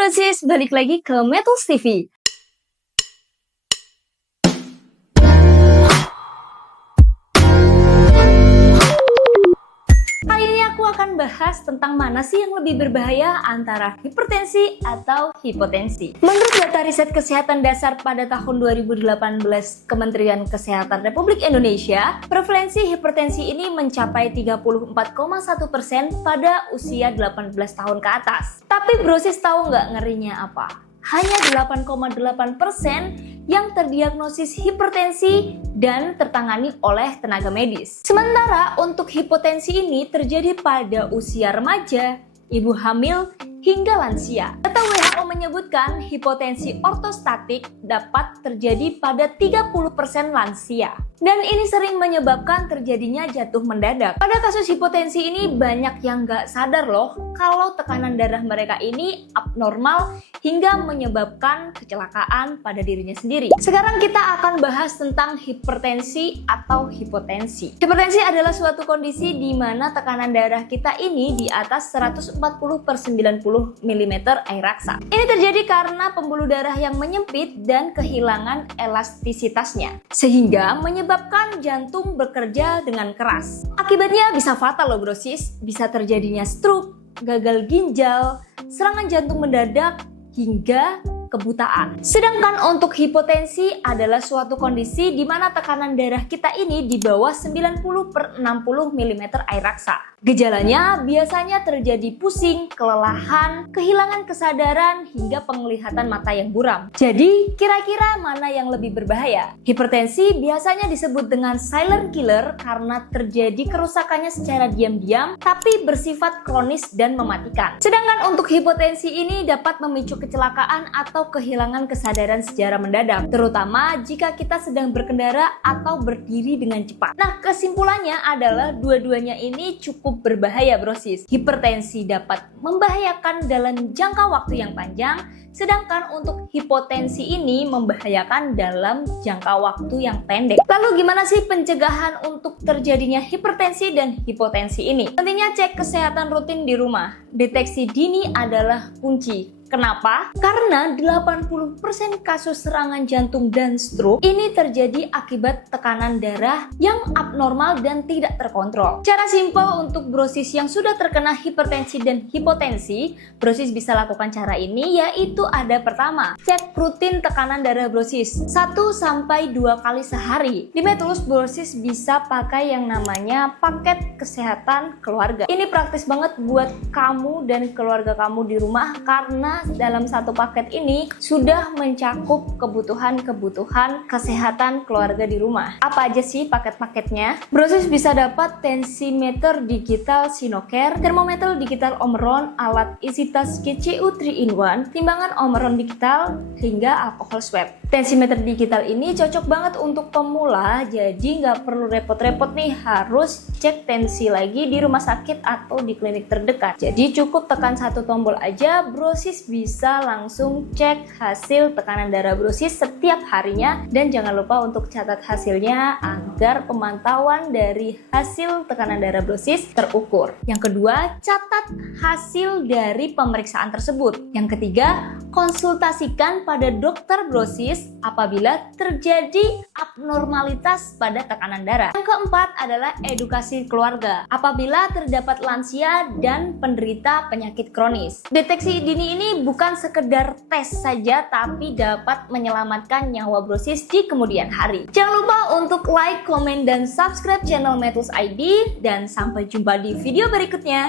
Brosis, balik lagi ke Metals TV. Kali ini aku akan bahas tentang mana sih yang lebih berbahaya antara hipertensi atau hipotensi. Menurut data riset kesehatan dasar pada tahun 2018 Kementerian Kesehatan Republik Indonesia, prevalensi hipertensi ini mencapai 34,1% pada usia 18 tahun ke atas. Tapi Brosis tahu nggak ngerinya apa? Hanya 8,8% yang terdiagnosis hipertensi dan tertangani oleh tenaga medis. Sementara untuk hipotensi ini terjadi pada usia remaja, ibu hamil, hingga lansia. Data WHO menyebutkan hipotensi ortostatik dapat terjadi pada 30% lansia. Dan ini sering menyebabkan terjadinya jatuh mendadak. Pada kasus hipotensi ini banyak yang nggak sadar loh kalau tekanan darah mereka ini abnormal hingga menyebabkan kecelakaan pada dirinya sendiri. Sekarang kita akan bahas tentang hipertensi atau hipotensi. Hipertensi adalah suatu kondisi di mana tekanan darah kita ini di atas 140/90 mm air raksa. Ini terjadi karena pembuluh darah yang menyempit dan kehilangan elastisitasnya, sehingga menyebabkan jantung bekerja dengan keras. Akibatnya bisa fatal loh Brosis, bisa terjadinya stroke, gagal ginjal, serangan jantung mendadak, hingga kebutaan. Sedangkan untuk hipotensi adalah suatu kondisi di mana tekanan darah kita ini di bawah 90/60 mm air raksa. Gejalanya biasanya terjadi pusing, kelelahan, kehilangan kesadaran, hingga penglihatan mata yang buram. Jadi, kira-kira mana yang lebih berbahaya? Hipertensi biasanya disebut dengan silent killer karena terjadi kerusakannya secara diam-diam, tapi bersifat kronis dan mematikan. Sedangkan untuk hipotensi ini dapat memicu kecelakaan atau kehilangan kesadaran secara mendadak, terutama jika kita sedang berkendara atau berdiri dengan cepat. Nah, kesimpulannya adalah dua-duanya ini cukup berbahaya Brosis. Hipertensi dapat membahayakan dalam jangka waktu yang panjang, sedangkan untuk hipotensi ini membahayakan dalam jangka waktu yang pendek. Lalu gimana sih pencegahan untuk terjadinya hipertensi dan hipotensi ini? Pentingnya cek kesehatan rutin di rumah. Deteksi dini adalah kunci. Kenapa? Karena 80% kasus serangan jantung dan stroke ini terjadi akibat tekanan darah yang abnormal dan tidak terkontrol. Cara simpel untuk Brosis yang sudah terkena hipertensi dan hipotensi, Brosis bisa lakukan cara ini, yaitu ada pertama, cek rutin tekanan darah Brosis 1-2 kali sehari. Di Metals Brosis bisa pakai yang namanya paket kesehatan keluarga. Ini praktis banget buat kamu dan keluarga kamu di rumah karena dalam satu paket ini sudah mencakup kebutuhan kesehatan keluarga di rumah. Apa aja sih paket-paketnya? Brosis bisa dapat tensimeter digital Sinocare, termometer digital Omron, alat EasyTouch GCU 3-in-1, timbangan Omron digital, hingga alkohol swab. Tensimeter digital ini cocok banget untuk pemula, jadi nggak perlu repot-repot nih harus cek tensi lagi di rumah sakit atau di klinik terdekat. Jadi cukup tekan satu tombol aja, Brosis bisa langsung cek hasil tekanan darah Brosis setiap harinya, dan jangan lupa untuk catat hasilnya agar pemantauan dari hasil tekanan darah Brosis terukur. Yang kedua, catat hasil dari pemeriksaan tersebut. Yang ketiga, konsultasikan pada dokter Brosis apabila terjadi abnormalitas pada tekanan darah. Yang keempat adalah edukasi keluarga apabila terdapat lansia dan penderita penyakit kronis. Deteksi dini ini bukan sekedar tes saja, tapi dapat menyelamatkan nyawa Brosis di kemudian hari. Jangan lupa untuk like, komen, dan subscribe channel Metals ID, dan sampai jumpa di video berikutnya.